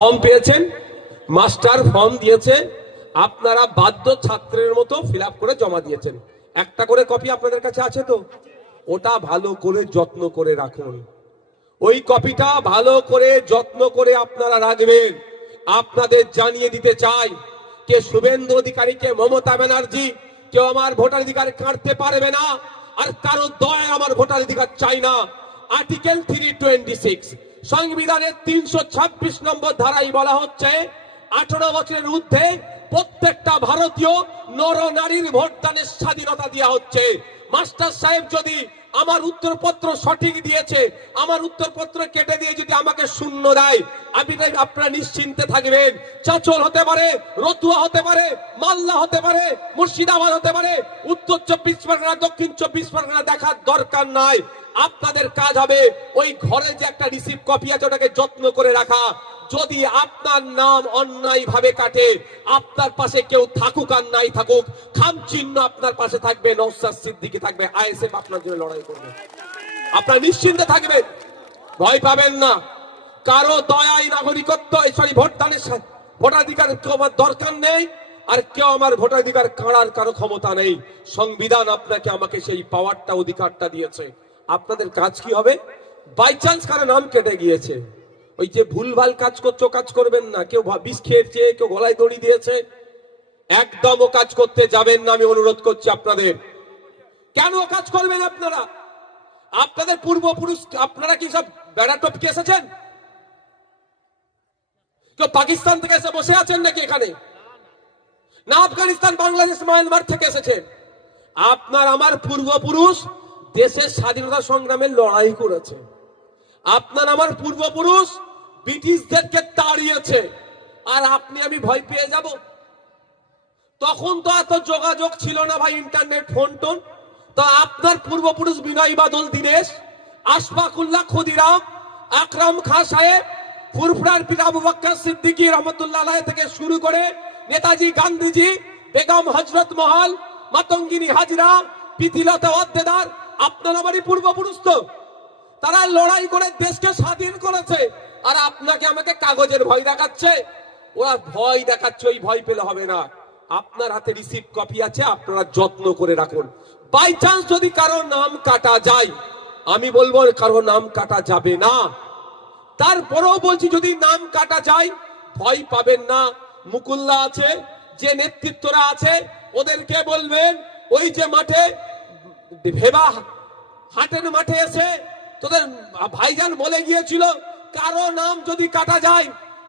Form পেয়েছেন, master form দিয়েছে, আপনারা বাধ্য ছাত্রের মতো ফিল করে জমা দিয়েছেন। একটা করে কপি আপনাদের কাছে আছে তো? ওটা ভালো করে যত্ন করে রাখুন। ওই কপিটা ভালো করে যত্ন করে আপনারা রাখবেন। আপনাদের জানিয়ে দিতে চাই, কে শুভেন্দু অধিকারী, কে মমতা ব্যানার্জি, কেউ আমার ভোটাধিকার কাটতে পারবে না। আর কারো দয়ায় আমার ভোটাধিকার চাই না। আর্টিকেল 326 সংবিধানের 326 নম্বর ধারায় বলা হচ্ছে, 18 বছরের ঊর্ধ্বে প্রত্যেকটা ভারতীয় নর নারীর ভোটদানের স্বাধীনতা দেওয়া হচ্ছে। মাস্টার সাহেব যদি আমার উত্তরপত্র সঠিক দিয়েছে, আমার উত্তরপত্র কেটে দিয়ে যদি আমাকে শূন্য দেয়, আপনারা নিশ্চিন্তে থাকবেন। চাঁচল হতে পারে, রতুয়া হতে পারে, মালদা হতে পারে, মুর্শিদাবাদ হতে পারে, উত্তর 24 পরগনা, দক্ষিণ 24 পরগনা দেখার দরকার নাই। আপনাদের কাজ হবে ওই ঘরে যে একটা রিসিভ কপি আছে ওটাকে যত্ন করে রাখা। যদি আপনার নাম অন্যায় ভাবে কাটে, আপনার পাশে কেউ থাকুক আর নাই থাকুক, খাম চিহ্ন আপনার পাশে থাকবে, নওশাদ সিদ্দিকী থাকবে, আইএসএফ আপনার জন্য লড়াই করবে। আপনারা নিশ্চিন্তে থাকবেন, ভয় পাবেন না। কারো দয়ায় নাগরিকত্ব ভোটাধিকার আমার দরকার নেই, আর কেউ আমার ভোটাধিকার কাড়ার কারো ক্ষমতা নেই। সংবিধান আপনাকে আমাকে সেই পাওয়ারটা, অধিকারটা দিয়েছে। আপনাদের কাজ কি হবে? বাই চান্স কারো নাম কেটে গিয়েছে, ওই যে ভুলভাল কাজ করছো, কাজ করবেন না। কেউ বিষ খেয়েছে, কেউ গলায় দড়ি দিয়েছে, একদম ও কাজ করতে যাবেন না। আমি অনুরোধ করছি আপনাদের। কেন কাজ করবেন আপনারা? আপনাদের পূর্বপুরুষ, আপনারা কি সব বেড়া টপকে এসেছেন? কেউ পাকিস্তান থেকে এসে বসে আছেন নাকি এখানে? না আফগানিস্তান, বাংলাদেশ, মায়ানমার থেকে এসেছেন। আপনার আমার পূর্বপুরুষ দেশের স্বাধীনতা সংগ্রামে লড়াই করেছে। আপনার আমার পূর্বপুরুষ ব্রিটিশদেরকে তাড়িয়েছে। আর আপনি আমি ভয় পেয়ে যাব? তখন তো এত যোগাযোগ ছিল না ভাই, ইন্টারনেট, ফোন টোন। তো আপনার পূর্বপুরুষ বিনয় বাদল দীনেশ, আশফাকুল্লাহ ক্ষুদিরাম, আকরাম খাঁ সাহেব, ফুরফুরার পীর আবু বকর সিদ্দিকী রহমতুল্লাহ আলাইহি থেকে শুরু করে নেতাজি, গান্ধীজি, বেগম হযরত মহল, মাতঙ্গিনী হাজরা, পিতিলতা ওয়াদ্দেদার, আপনার আমারই পূর্বপুরুষ। তো তারা লড়াই করে দেশকে স্বাধীন করেছে, আর আপনাকে আমাকে কাগজের ভয় দেখাচ্ছে। ওরা ভয় দেখাচ্ছে, ওই ভয় পেলে হবে না। আপনার হাতে রিসিভ কপি আছে, আপনারা যত্ন করে রাখুন। বাই চান্স যদি কারো নাম কাটা যায়, আমি বলবো কারো নাম কাটা যাবে না। তারপরেও বলছি, যদি নাম কাটা যায় ভয় পাবেন না। মুকুল্লা আছে, যে নেতৃত্বরা আছে, ওদেরকে বলবেন ওই যে মাঠে ভেবা হাটের মাঠে এসে তোদের ভাইজান বলে গিয়েছিল, কারো নাম যদি কাটা যায়